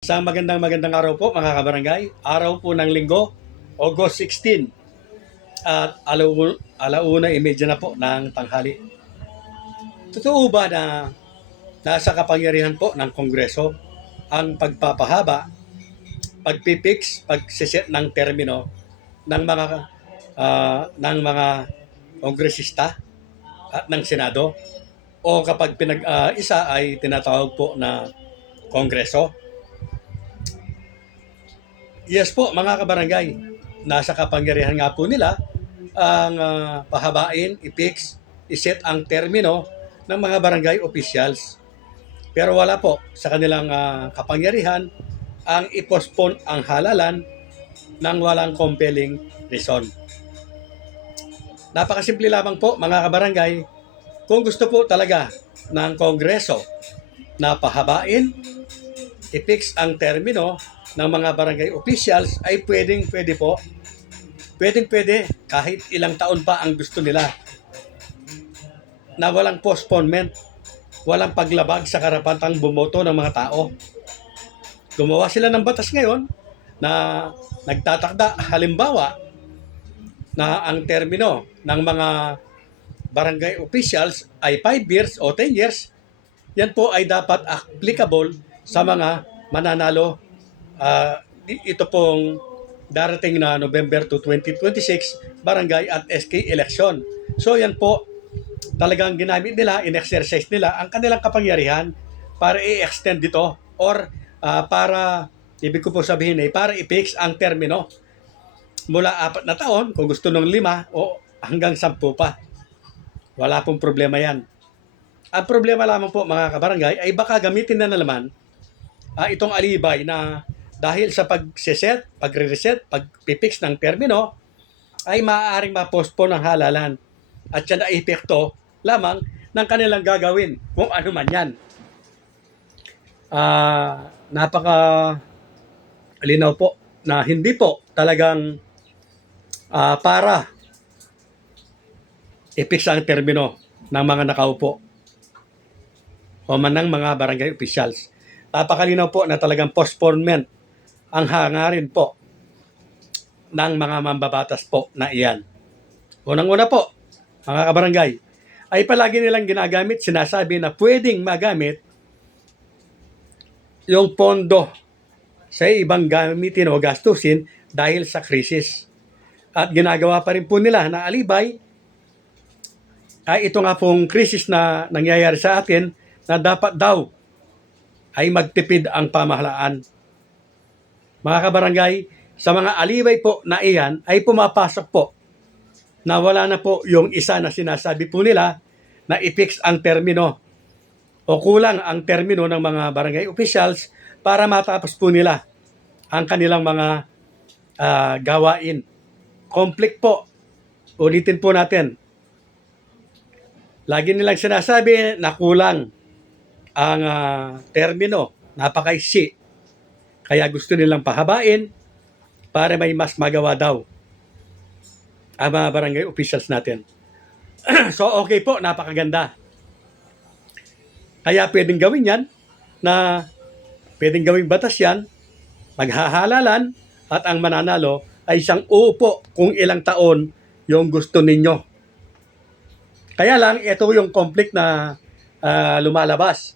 Isang magandang araw po mga kabarangay. Araw po ng linggo, August 16 at alauna, na po ng tanghali. Totoo ba na nasa kapangyarihan po ng Kongreso ang pagpapahaba, pagpipix, pagsiset ng termino ng mga kongresista at ng Senado, o kapag isa ay tinatawag po na Kongreso? Yes po mga kabarangay, nasa kapangyarihan nga po nila ang pahabain, i-fix, iset ang termino ng mga barangay officials. Pero wala po sa kanilang kapangyarihan ang i-postpone ang halalan ng walang compelling reason. Napakasimple lamang po mga kabarangay, kung gusto po talaga ng Kongreso na pahabain, i-fix ang termino ng mga barangay officials, ay pwede po. Pwede kahit ilang taon pa ang gusto nila, na walang postponement, walang paglabag sa karapatang bumoto ng mga tao. Gumawa sila ng batas ngayon na nagtatakda, halimbawa, na ang termino ng mga barangay officials ay 5 years o 10 years. Yan po ay dapat applicable sa mga mananalo. Ito pong darating na November 2026 barangay at SK election. So yan po, talagang ginamit nila, in-exercise nila ang kanilang kapangyarihan para i-extend dito, or para, ibig ko po sabihin para i-fix ang termino mula 4 na taon, kung gusto nung 5 o hanggang 10 pa. Wala pong problema yan. Ang problema lamang po mga kabarangay ay baka gamitin na naman itong alibay na dahil sa pag-reset, pag-fix ng termino, ay maaaring ma-postpone ang halalan. At yan ay epekto lamang ng kanilang gagawin, kung ano man yan. Napaka linaw po na hindi po talagang para i-fix ang termino ng mga nakaupo o man ng mga barangay officials. Napakalinaw po na talagang postponement ang hangarin po ng mga mambabatas po na iyan. Unang-una po, mga kabarangay, ay palagi nilang ginagamit, sinasabi na pwedeng magamit yung pondo sa ibang gamitin o gastusin dahil sa krisis. At ginagawa pa rin po nila na alibay ay ito nga pong krisis na nangyayari sa atin, na dapat daw ay magtipid ang pamahalaan. Mga kabarangay, sa mga alibay po na iyan ay pumapasok po na wala na po yung isa na sinasabi po nila na i-fix ang termino o kulang ang termino ng mga barangay officials para matapos po nila ang kanilang mga gawain. Conflict po. Ulitin po natin. Lagi nilang sinasabi na kulang ang termino, napakaiksi. Kaya gusto nilang pahabain para may mas magawa daw ang mga barangay officials natin. So okay po, napakaganda. Kaya pwedeng gawin yan, na pwedeng gawing batas yan, maghahalalan, at ang mananalo ay isang upo kung ilang taon yung gusto ninyo. Kaya lang, ito yung conflict na lumalabas.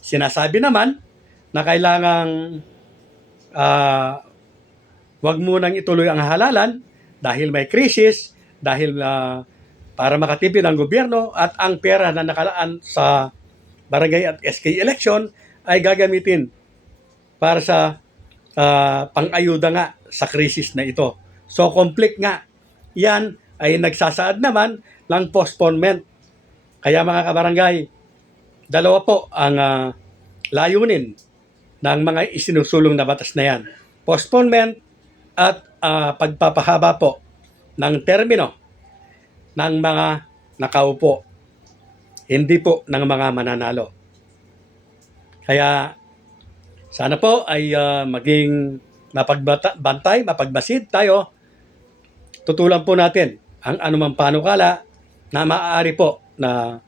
Sinasabi naman na kailangang wag munang ituloy ang halalan dahil may krisis, dahil para makatipid ang gobyerno, at ang pera na nakalaan sa barangay at SK election ay gagamitin para sa pang-ayuda nga sa krisis na ito. So conflict nga. Yan ay nagsasaad naman ng postponement. Kaya mga kabarangay, dalawa po ang layunin ng mga isinusulong na batas na yan. Postponement at pagpapahaba po ng termino ng mga nakaupo, hindi po ng mga mananalo. Kaya sana po ay maging mapagbantay, mapagbasid tayo. Tutulan po natin ang anumang panukala na maaari po na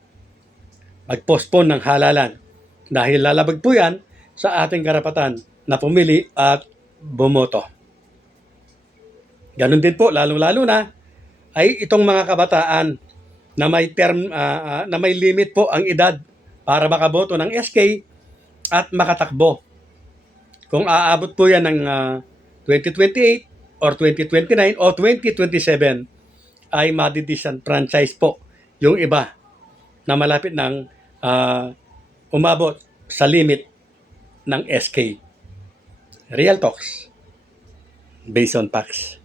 mag-postpone ng halalan. Dahil lalabag po yan sa ating karapatan na pumili at bumoto. Ganun din po, lalong-lalo na ay itong mga kabataan na may term na may limit po ang edad para makaboto ng SK at makatakbo. Kung aabot po yan ng 2028 or 2029 o 2027 ay madidisenfranchise po yung iba na malapit ng umabot sa limit ng SK. Real talks based on facts.